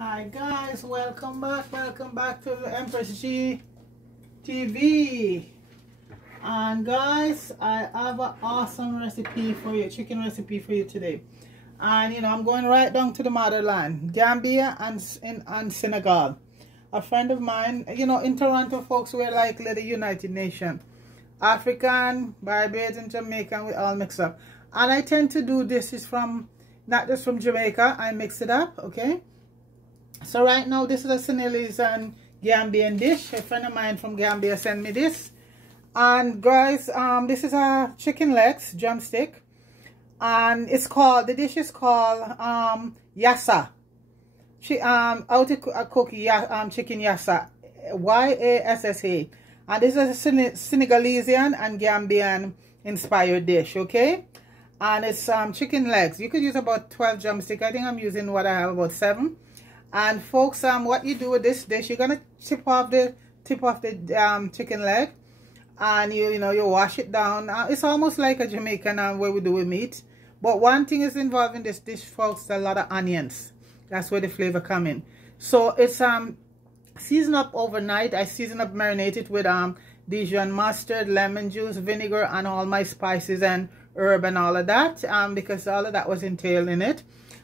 Hi guys, welcome back to the Empress G TV. And guys, I have an awesome recipe for you, chicken recipe for you today. And you know, I'm going right down to the motherland, Gambia and Senegal. A friend of mine, you know, in Toronto, folks, we're like the United Nations. African, Barbadian, Jamaican, we all mix up. And I tend to do dishes from, not just from Jamaica, I mix it up, okay? So right now, this is a Senegalese and Gambian dish. A friend of mine from Gambia sent me this. And guys, this is a chicken legs, drumstick. And it's called, the dish is called Yassa. How to cook chicken Yassa. Y-A-S-S-A. And this is a Senegalese and Gambian inspired dish, okay? And it's chicken legs. You could use about 12 drumsticks. I think I'm using what I have, about 7. And folks, what you do with this dish, you're gonna tip off the chicken leg, and you wash it down. It's almost like a Jamaican way we do with meat. But one thing is involved in this dish, folks, a lot of onions. That's where the flavor come in. So it's seasoned up overnight. I season up, marinate it with DIJON mustard, lemon juice, vinegar, and all my spices and herb and all of that, because all of that was entailed in it.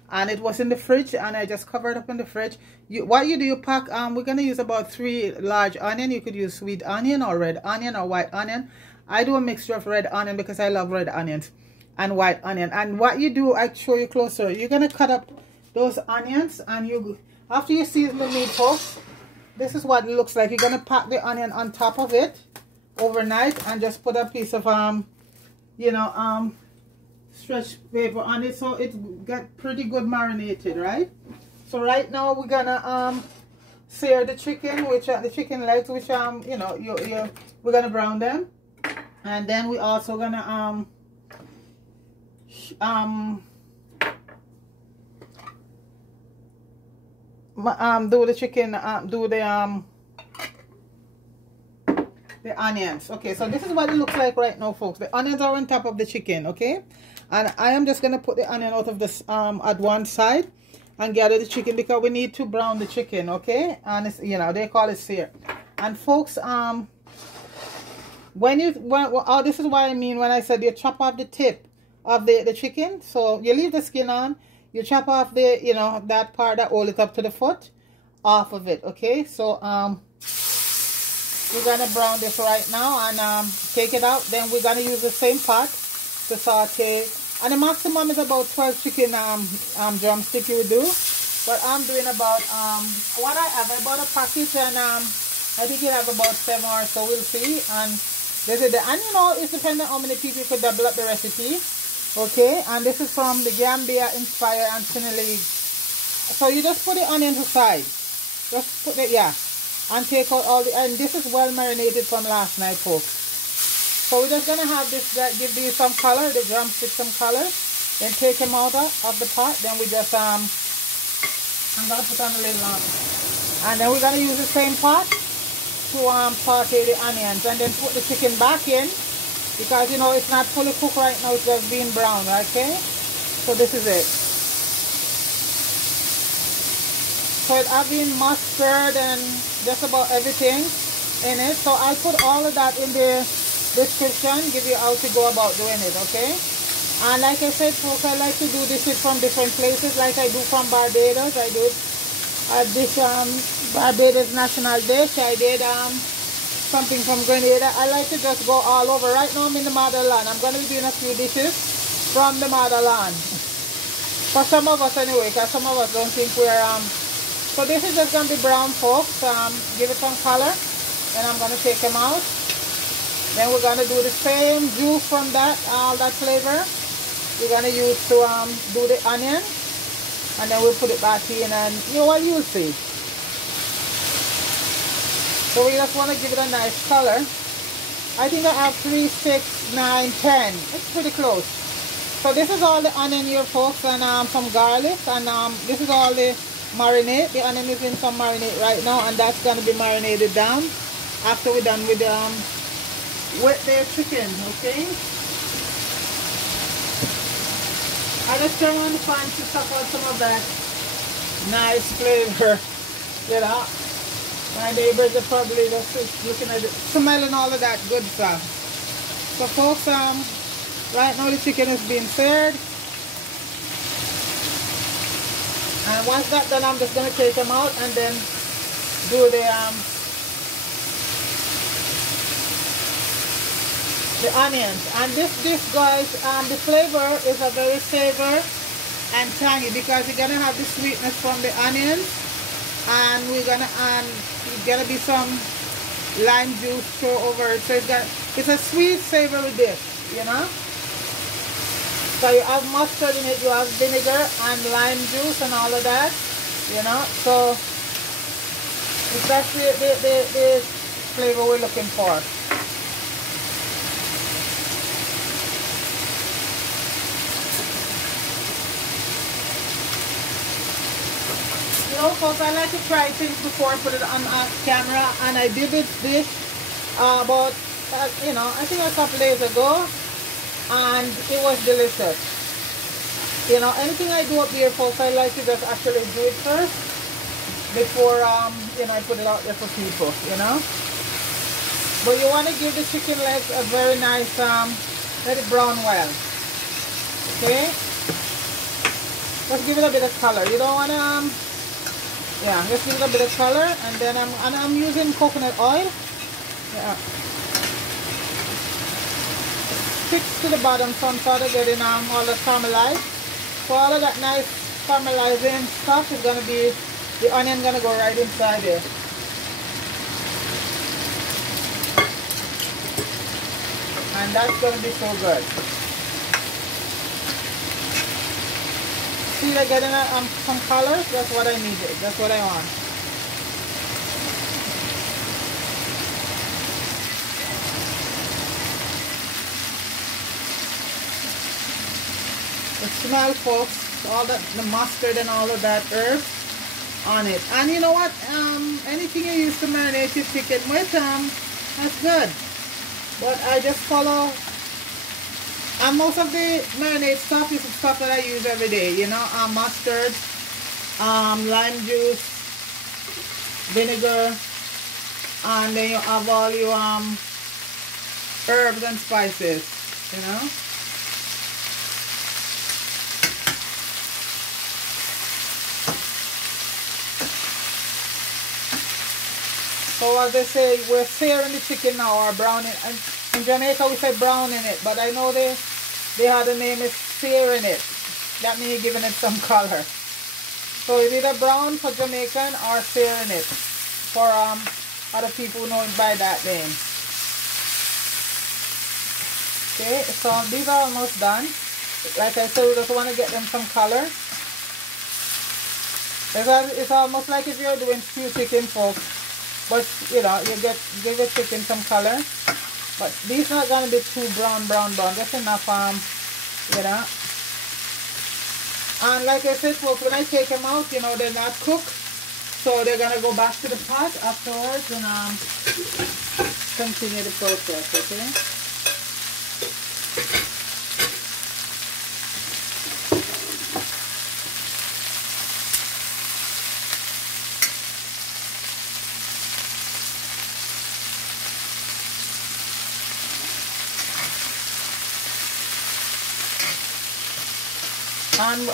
And it was in the fridge, and I just covered up in the fridge. What you do, you pack, we're going to use about 3 large onion. You could use sweet onion or red onion or white onion. I do a mixture of red onion because I love red onions and white onion. And what you do, I show you closer. You're going to cut up those onions, and you, after you season the meat, folks, this is what it looks like. You're going to pack the onion on top of it overnight and just put a piece of, stretch paper on it, so it get pretty good marinated, right? So right now we're gonna sear the chicken, which the chicken legs, which we're gonna brown them, and then we also gonna do the chicken, do the onions. Okay, so this is what it looks like right now, folks. The onions are on top of the chicken, okay? And I am just gonna put the onion out of this at one side and gather the chicken, because we need to brown the chicken, okay? And it's, they call it sear. And folks, this is what I mean when I said you chop off the tip of the chicken. So you leave the skin on, you chop off the that part that hold it up to the foot off of it, okay? So we're gonna brown this right now and take it out. Then we're gonna use the same pot to saute, and the maximum is about 12 chicken drumstick you would do, but I'm doing about what I have. I bought a package, and I think you have about 7 or so. We'll see. And this is and it's depending on how many people could double up the recipe, okay? And this is from the Gambia inspired and Senegalese. So you just put the onions aside, just put it, and take out all the, and this is well marinated from last night, folks. So we're just gonna have this, give these some color, the drumstick some color, then take them out of the pot. Then we just I'm gonna put on a little and then we're gonna use the same pot to saute the onions, and then put the chicken back in, because it's not fully cooked right now, it's just being browned, okay? So this is it. So it have been mustard and just about everything in it. So I'll put all of that in the description, give you how to go about doing it, okay? And like I said, folks, I like to do dishes from different places. Like I do from Barbados. I did a dish, Barbados national dish. I did something from Grenada. I like to just go all over. Right now I'm in the motherland. I'm going to be doing a few dishes from the motherland. For some of us anyway, because some of us don't think we're so this is just going to be brown, folks. Give it some color, and I'm going to take them out. Then we're going to do the same juice from that, all that flavor. We're going to use to do the onion. And then we'll put it back in, and you'll see. So we just want to give it a nice color. I think I have 3, 6, 9, 10. It's pretty close. So this is all the onion here, folks, and some garlic. And this is all the marinade. The onion is in some marinade right now, and that's going to be marinated down after we're done with their chicken, okay? I just turn on the pan to suck out some of that nice flavor. You know, my neighbors are probably just looking at it, smelling all of that good stuff. So folks, right now the chicken is being seared. And once that's done, I'm just gonna take them out and then do the onions. And this dish, guys, the flavor is a very savor and tangy because you're gonna have the sweetness from the onions, and we're gonna be some lime juice throw over it. So it's a sweet savory dish, you know. So you have mustard in it, you have vinegar and lime juice and all of that, you know. So that's the flavor we're looking for. You know, folks, I like to try things before I put it on camera, and I did this dish about, you know, I think a couple days ago, and it was delicious. You know, anything I do up here, folks, I like to just actually do it first before, you know, I put it out there for people, you know. But you want to give the chicken legs a very nice, let it brown well. Okay? Just give it a bit of color. You don't want to, yeah, just give it a bit of color, and then I'm using coconut oil. Yeah. Sticks to the bottom, so I'm sort of getting all the caramelized. So all of that nice caramelizing stuff is gonna be, the onion gonna go right inside there. And that's gonna be so good. See, they're getting some colors. That's what I needed. That's what I want. The smell, folks, all that, the mustard and all of that herb on it. And you know what? Anything you use to marinate your chicken with, that's good. But I just follow. And most of the marinade stuff is stuff that I use every day, you know, mustard, lime juice, vinegar, and then you have all your herbs and spices, you know. So as they say, we're searing the chicken now, or browning. And in Jamaica we say browning it, but I know they had the name is searing it. That means giving it some color. So it's either brown for Jamaican or searing it for other people who know it by that name. Okay, so these are almost done. Like I said, we just want to get them some color. It's almost like if you're doing stew chicken, folks. But you know, you give the chicken some color. But these not gonna be too brown. Just enough, you know. And like I said, folks, when I take them out, you know, they're not cooked, so they're gonna go back to the pot afterwards and continue the process. Okay.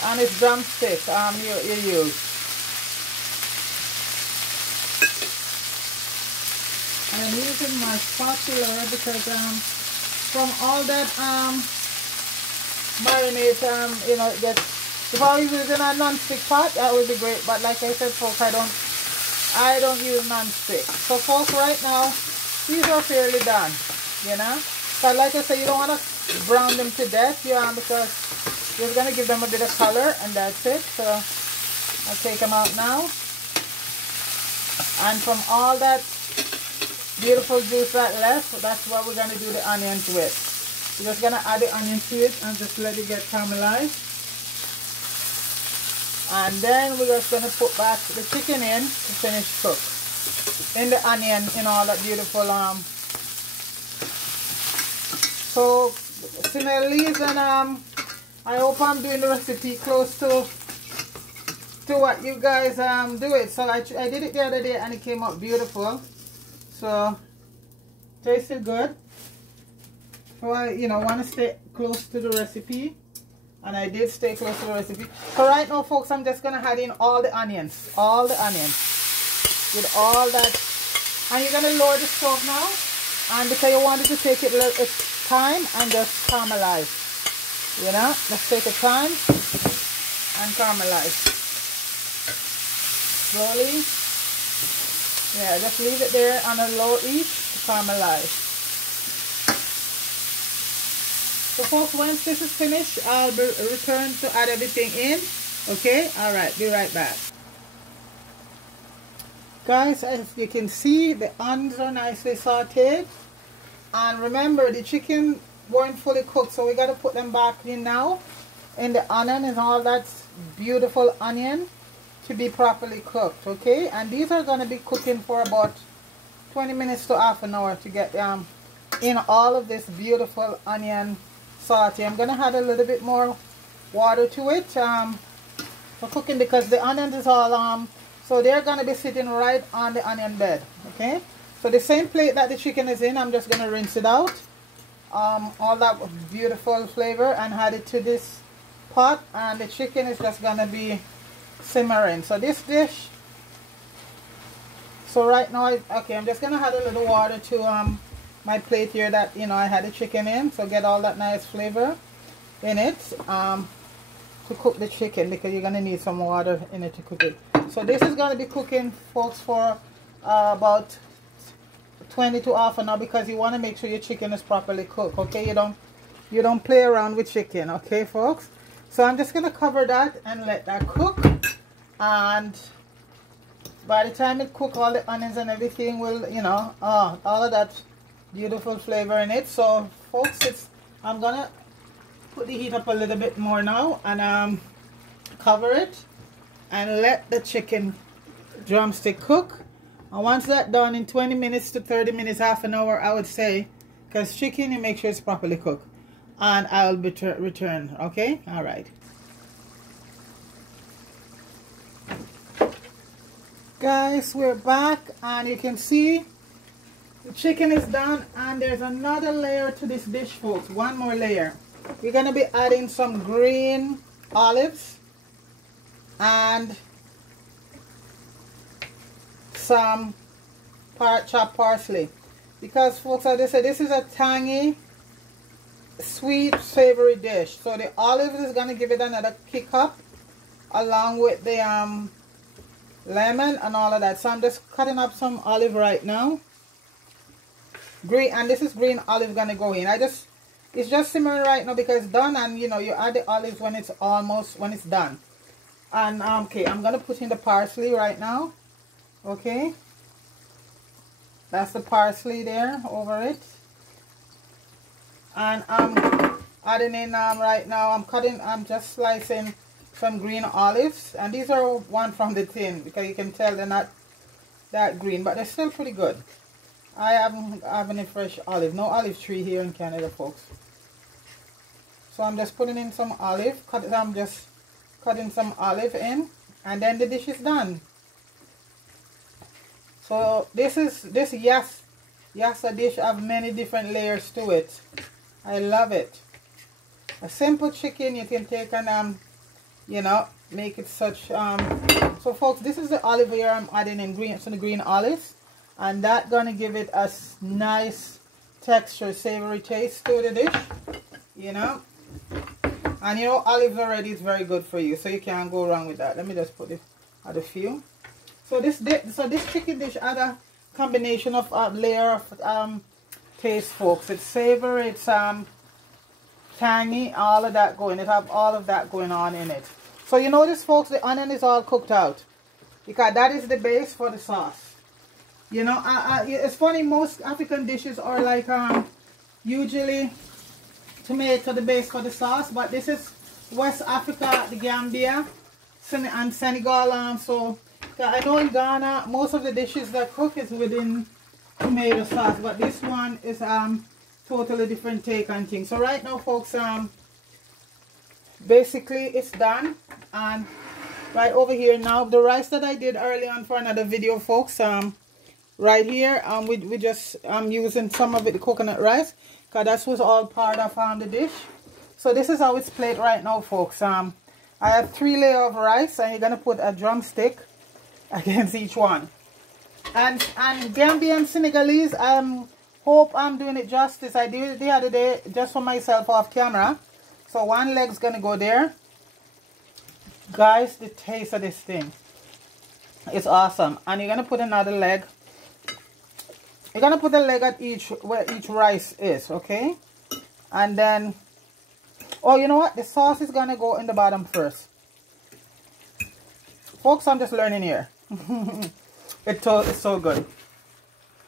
And it's drumsticks you use. I'm using my spatula because from all that marinade, you know, if I was using a non-stick pot, that would be great. But like I said, folks, I don't use non-stick. So folks, right now these are fairly done, you know. But like I said, you don't want to brown them to death, because you're going to give them a bit of color, and that's it. So I'll take them out now. And from all that beautiful juice that left, that's what we're going to do the onions with. We're just going to add the onions to it and just let it get caramelized. And then we're just going to put back the chicken in to finish cook. In the onion, in all that beautiful so Senegalese, and I hope I'm doing the recipe close to to what you guys do it. So I did it the other day and it came out beautiful. So tasted good. So I, you know, want to stay close to the recipe, and I did stay close to the recipe. So right now, folks, I'm just gonna add in all the onions, with all that, and you're gonna lower the stove now, and because you want it to take it time and just caramelize, you know, let's take a time and caramelize slowly. Yeah, just leave it there on a low heat to caramelize. So folks, once this is finished, I'll return to add everything in. Okay, all right, be right back. Guys, as you can see, the onions are nicely sauteed, and remember the chicken weren't fully cooked, so we got to put them back in now in the onion and all that beautiful onion to be properly cooked. Okay, and these are going to be cooking for about 20 minutes to half an hour to get in all of this beautiful onion saute. I'm gonna add a little bit more water to it for cooking, because the onions is all so they're gonna be sitting right on the onion bed. Okay, so the same plate that the chicken is in, I'm just gonna rinse it out, all that beautiful flavor, and add it to this pot, and the chicken is just gonna be simmering. So this dish, so right now okay, I'm just gonna add a little water to my plate here that, you know, I had the chicken in, so get all that nice flavor in it to cook the chicken, because you're gonna need some water in it to cook it. So this is gonna be cooking, folks, for about 20 to half an hour, because you want to make sure your chicken is properly cooked. Okay, you don't play around with chicken. Okay, folks, so I'm just gonna cover that and let that cook, and by the time it cooks, all the onions and everything will, you know, all of that beautiful flavor in it. So folks, I'm gonna put the heat up a little bit more now, and cover it and let the chicken drumstick cook. And once that's done, in 20 minutes to 30 minutes, half an hour, I would say, because chicken, you make sure it's properly cooked, and I'll return. Okay, all right. Guys, we're back, and you can see the chicken is done, and there's another layer to this dish, folks. One more layer. We're going to be adding some green olives and some chopped parsley. Because, folks, as I said, this is a tangy, sweet, savory dish. So the olives is going to give it another kick up, along with the lemon and all of that. So I'm just cutting up some olive right now. Green, and this is green olive gonna go in. It's just simmering right now because it's done, and you know, you add the olives when it's done. And okay, I'm gonna put in the parsley right now. Okay, that's the parsley there over it, and I'm adding in right now. I'm just slicing some green olives, and these are one from the tin, because you can tell they're not that green, but they're still pretty good. I haven't any fresh olive, no olive tree here in Canada, folks. So I'm just putting in some olive. I'm just cutting some olive in, and then the dish is done. So this Yassa dish have many different layers to it. I love it. A simple chicken you can take and you know, make it such so folks, this is the olive here I'm adding in green, so the green olives. And that's gonna give it a nice texture, savory taste to the dish, you know. And you know, olives already is very good for you, so you can't go wrong with that. Let me just put it at a few. So this chicken dish had a combination of layer of taste, folks. It's savory, it's tangy, all of that going. It have all of that going on in it. So you notice, folks, the onion is all cooked out, because that is the base for the sauce. You know, it's funny, most African dishes are like usually tomato the base for the sauce, but this is West Africa, the Gambia, and Senegal. So I know in Ghana most of the dishes that cook is within tomato sauce, but this one is totally different take on things. So right now, folks, basically it's done, and right over here. Now the rice that I did early on for another video, folks, right here, we just using some of it, the coconut rice, because that was all part of the dish. So this is how it's plated right now, folks. I have 3 layers of rice, and you're gonna put a drumstick against each one. And Gambian Senegalese, hope I'm doing it justice. I did it the other day just for myself off camera. So one leg's gonna go there. Guys, the taste of this thing is awesome. And you're gonna put another leg. You're gonna put a leg at each where each rice is, okay? And then, oh, you know what? The sauce is gonna go in the bottom first. Folks, I'm just learning here. It's so good.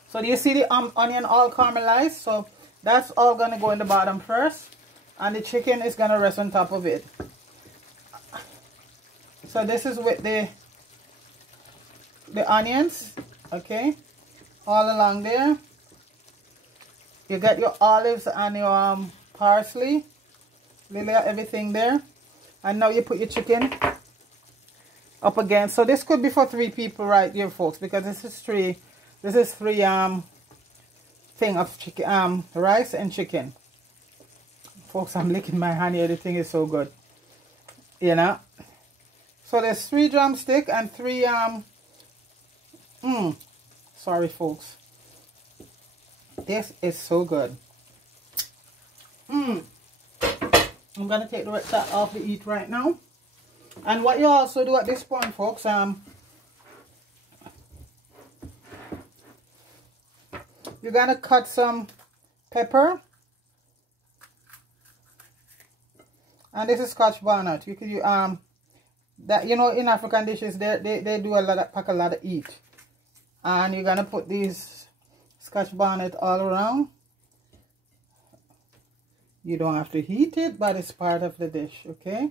So do you see the onion all caramelized? So that's all gonna go in the bottom first, and the chicken is gonna rest on top of it. So this is with the onions, okay, all along there. You got your olives and your parsley, little everything there, and now you put your chicken up again. So this could be for 3 people right here, folks, because this is three thing of chicken, rice and chicken. Folks, I'm licking my hand here. The thing is so good, you know. So there's 3 drumstick and 3 sorry, folks. This is so good. I'm gonna take the rest off the eat right now. And what you also do at this point, folks, you're gonna cut some pepper, and this is Scotch bonnet. You could that, you know, in African dishes they do pack a lot of heat, and you're gonna put these Scotch bonnet all around. You don't have to heat it, but it's part of the dish, okay?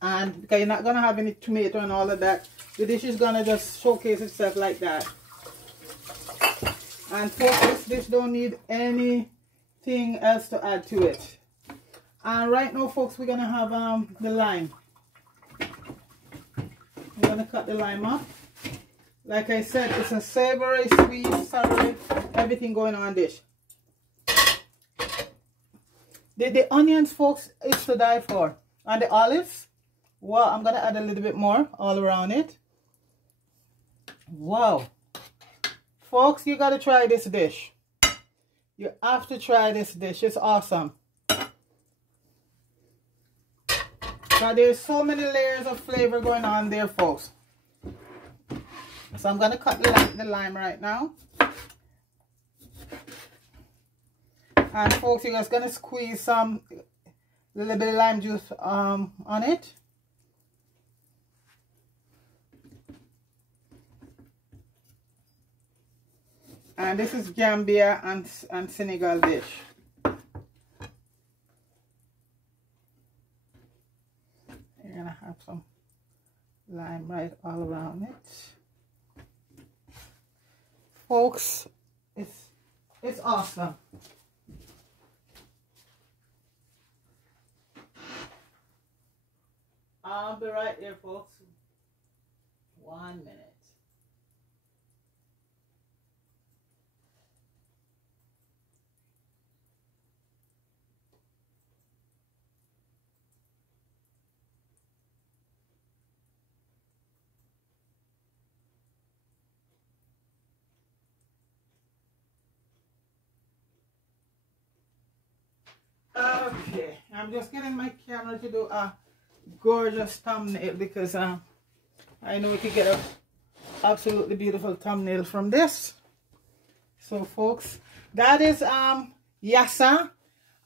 And because you're not gonna have any tomato and all of that, the dish is gonna just showcase itself like that. And folks, this dish don't need anything else to add to it. And right now, folks, we're gonna have the lime. We're gonna cut the lime up. Like I said, it's a savory, sweet, sour, everything going on dish. The onions, folks, is to die for. And the olives, well, I'm gonna add a little bit more all around it. Wow. Folks, you gotta try this dish. You have to try this dish. It's awesome. Now there's so many layers of flavor going on there, folks. So I'm gonna cut the lime right now. And folks, you're just gonna squeeze some little bit of lime juice on it. And this is Gambia and Senegal dish. You're gonna have some lime right all around it. Folks, it's awesome. I'll be right there, folks. 1 minute. Okay, I'm just getting my camera to do a gorgeous thumbnail because I know we could get an absolutely beautiful thumbnail from this. So folks, that is Yassa,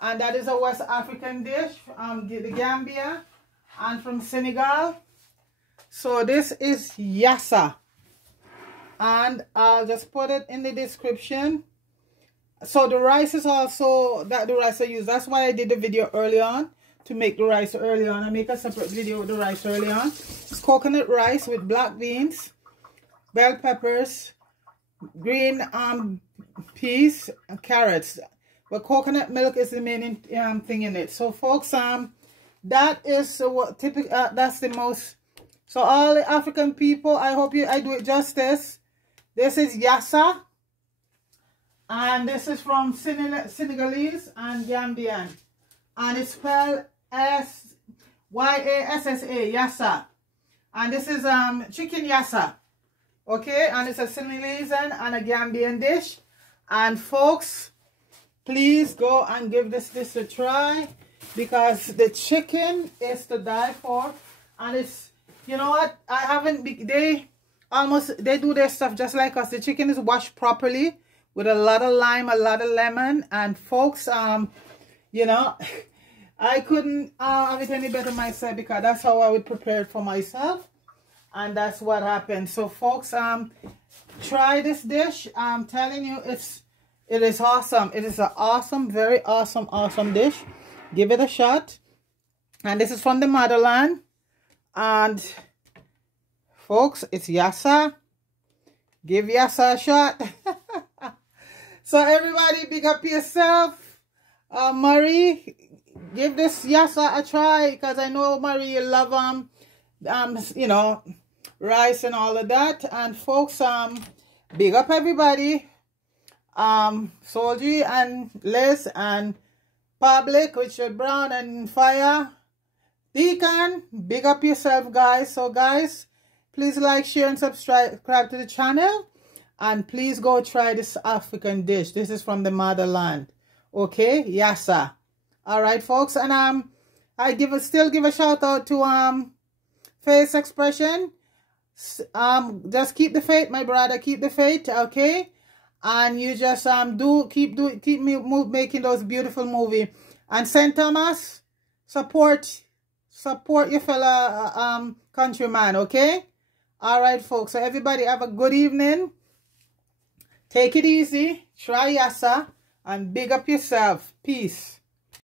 and that is a West African dish, the Gambia, and from Senegal. So this is Yassa, and I'll just put it in the description. So the rice is also the rice I use. That's why I did the video early on, to make the rice early on. I make a separate video with the rice early on. It's coconut rice with black beans, bell peppers, green peas, and carrots. But coconut milk is the main thing in it. So folks, That is what typical. That's the most. So all the African people, I hope I do it justice. This is Yassa, and this is from Senegalese and Gambian, and it's spelled S-Y-A-S-S-A, Yassa, and this is chicken Yassa, okay, and it's a Senegalese and a Gambian dish, and folks, please go and give this a try, because the chicken is to die for, and it's, you know what, I haven't, they do their stuff just like us. The chicken is washed properly with a lot of lime, a lot of lemon, and folks, you know, I couldn't have it any better myself, because that's how I would prepare it for myself, and that's what happened. So folks, try this dish. I'm telling you, it is awesome. It is an awesome, very awesome dish. Give it a shot. And this is from the motherland, and folks, it's Yassa. Give Yassa a shot. So everybody, big up yourself. Marie, give this Yassa a try, because I know, Marie, you love you know, rice and all of that. And folks, big up everybody. Soldier and Liz and Public, Richard Brown and Fire. Deacon, big up yourself, guys. So guys, please like, share, and subscribe to the channel. And please go try this African dish. This is from the motherland. Okay, Yassa. Alright, folks. And I still give a shout out to Face Expression. Just keep the faith, my brother. Keep the faith, okay? And you just keep making those beautiful movies. And St. Thomas, support your fellow countryman, okay? All right, folks. So everybody have a good evening. Take it easy. Try Yassa and big up yourself. Peace.